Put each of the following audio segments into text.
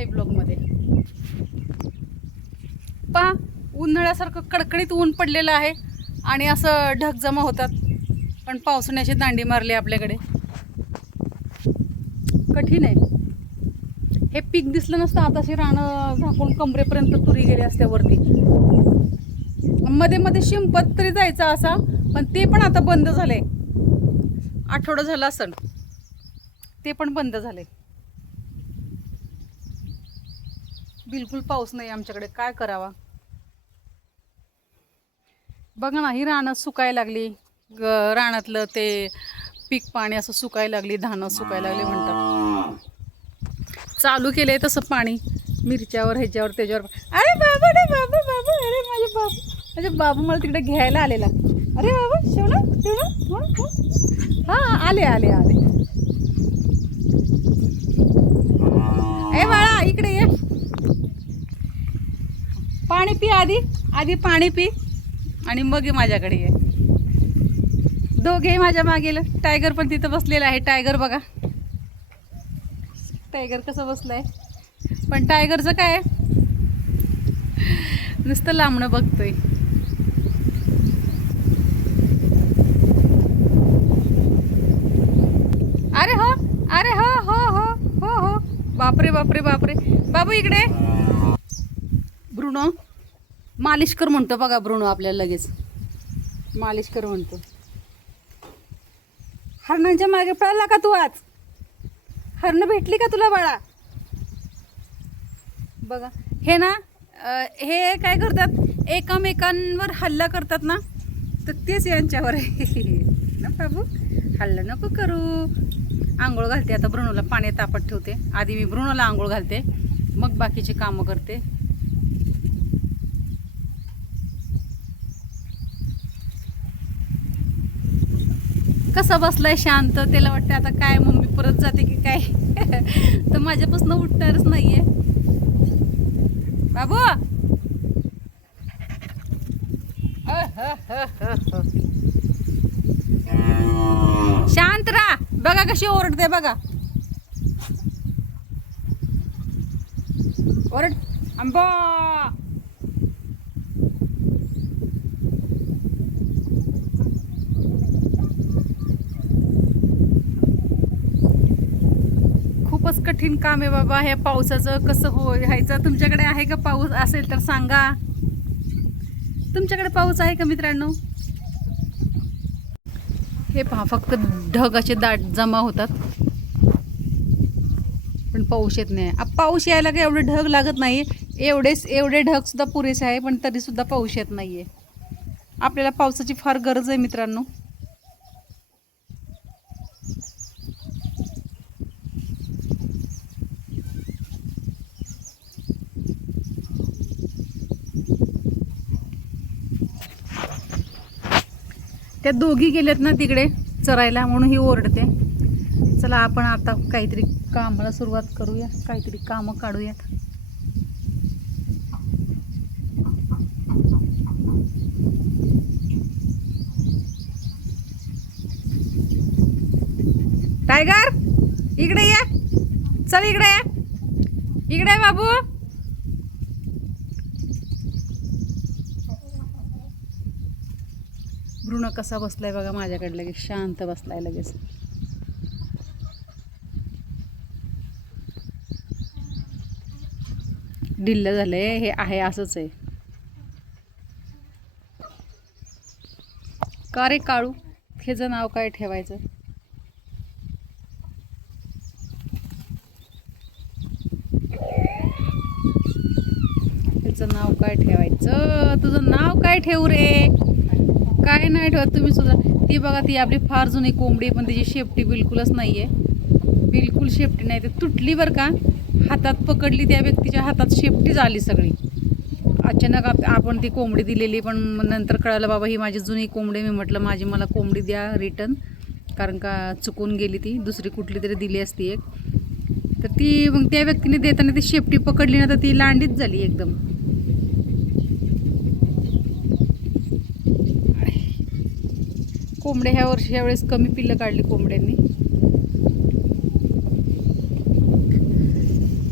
आहे ब्लॉगमध्ये. पहा उन्हाळ्यासारखं कडकडीत ऊन पडलेलं आहे आणि असं ढग जमा होतात, पण पावसाण्याची दांडी मारली आपल्याकडे. कठीण आहे. हे पीक दिसलं नसतं आताशी रानं झाकून कमरेपर्यंत तुरी गेली असल्यावरती. मध्ये मध्ये शिंपत तरी जायचा असा, पण ते पण आता बंद झालंय. आठवडा झाला असेल ते पण बंद झाले. बिलकुल पाऊस नाही आमच्याकडे. काय करावा बघा ना, ही रानं सुकायला लागली. रानातलं ते पीक पाणी असं सुकायला लागली, धानं सुकायला लागली म्हणतात. चालू केलंय तसं पाणी मिरच्यावर, ह्याच्यावर, त्याच्यावर. अरे बाबा रे बाबा बाबा, अरे माझे बाबू मला तिकडे घ्यायला आलेला. अरे बाबा शिवणा शिवणा, हा आले आले आले. ए बाळा इकडे ये, पाणी पी. आधी पाणी पी आणि मग ये माझ्याकडे ये. दोघे माझ्या मागेल. टायगर पण तिथं बसलेला आहे. टायगर बघा, टायगर कसं बसलाय. पण टायगरचं काय नुसतं लांबणं बघतोय. अरे हो, अरे हो हो हो हो हो, बापरे बापरे बापरे. बाबू इकडे. ब्रुनो मालिश कर म्हणतो बघा. ब्रुनो आपल्याला लगेच मालिश कर म्हणतो. हरणांच्या मागे पळाला का तू आज? हरणं भेटली का तुला बाळा? बघा हे ना, हे काय करतात, एकामेकांवर हल्ला करतात ना, तर तेच यांच्यावर आहे ना. बाबू हल्ला नको करू. आंघोळ घालते आता ब्रुनोला, पाणी तापत ठेवते. आधी मी ब्रुनोला आंघोळ घालते, मग बाकीची कामं करते. कसा बसलाय शांत. त्याला वाटतं आता काय मम्मी परत जाते की काय. तर माझ्यापासून उठणारच नाहीये. बाबू शांत राहा. बघा कशी ओरडते बघा. ओरड आंबा. खूपच कठीण काम आहे बाबा हे पावसाचं. कसं व्हायचं? तुमच्याकडे आहे का पाऊस? असेल तर सांगा. तुमच्याकडे पाऊस आहे का मित्रांनो? हे पहा, फक्त ढग असे दाट जमा होतात, पण पाऊस येत नाही. पाऊस यायला काय एवढे ढग लागत नाही. एवढे ढग सुद्धा पुरेसे आहे, पण तरी सुद्धा पाऊस येत नाहीये. आपल्याला पावसाची फार गरज आहे मित्रांनो. त्या दोघी गेलेत ना तिकडे चरायला, म्हणून ही ओरडते. चला आपण आता काहीतरी कामाला सुरुवात करूया, काहीतरी कामं काढूयात. टायगर इकडे या. चल इकडे या. इकडे बाबू. ब्रुनो कसा बसलाय बघा माझ्याकडे. लगेच शांत बसलाय लगेच. ढिल्ल झालंय. हे आहे असंच आहे. का रे काळू, ह्याचं नाव काय ठेवायचं? ह्याचं नाव काय ठेवायचं? तुझं नाव काय ठेवू रे? काय नाही ठेवत तुम्ही सुद्धा. ती बघा, ती आपली फार जुनी कोंबडी, पण तिची शेपटी बिलकुलच नाहीये. बिलकुल शेपटी नाही. ते तुटली बरं का, हातात पकडली, त्या व्यक्तीच्या हातात शेपटी झाली सगळी. अचानक आपण ती कोंबडी दिलेली, पण नंतर कळालं बाबा ही माझी जुनी कोंबडी. मी म्हटलं मला कोंबडी द्या रिटर्न, कारण का चुकून गेली ती. दुसरी कुठली तरी दिली असती एक. तर ती मग त्या व्यक्तीने देताना ती शेपटी पकडली ना, तर ती लांडीच झाली एकदम. कोंबड्या ह्यावेळेस कमी पिल्लं काढली कोंबड्यांनी.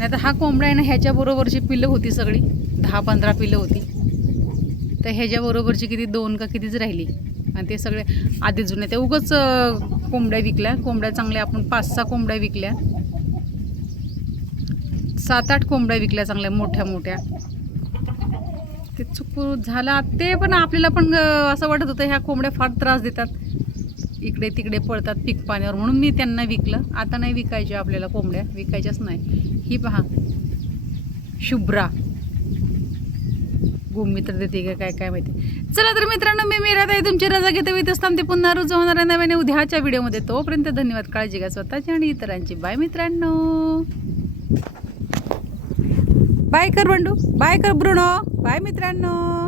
आता हा कोंबडा आहे ना, ह्याच्या बरोबरची पिल्लं होती सगळी 10-15 पिल्लं होती, तर ह्याच्या बरोबरची किती 2 का कितीच राहिली. आणि ते सगळे आधी जुने ते उगाच कोंबड्या विकल्या. कोंबड्या चांगल्या आपण 5-6 कोंबड्या विकल्या, 7-8 कोंबड्या विकल्या चांगल्या मोठ्या मोठ्या. ते चुकून झाला ते, पण आपल्याला पण असं वाटत होतं ह्या कोंबड्या फार त्रास देतात, इकडे तिकडे पळतात पीक पाण्यावर, म्हणून मी त्यांना विकलं. आता नाही विकायचे आपल्याला कोंबड्या, विकायच्याच नाही. ही पहा शुभ्रा गोमित्र देते का काय काय माहिती. चला तर मित्रांनो, मी मीराताई तुमची रजा घेते. वितच थांबते, पुन्हा रोज होणाऱ्या नव्याने उद्याच्या व्हिडिओमध्ये. तोपर्यंत धन्यवाद. काळजी घ्या स्वतःची आणि इतरांची. बाय मित्रांनो. बाय कर बंडू, बाय कर ब्रुनो, बाय मित्रांनो.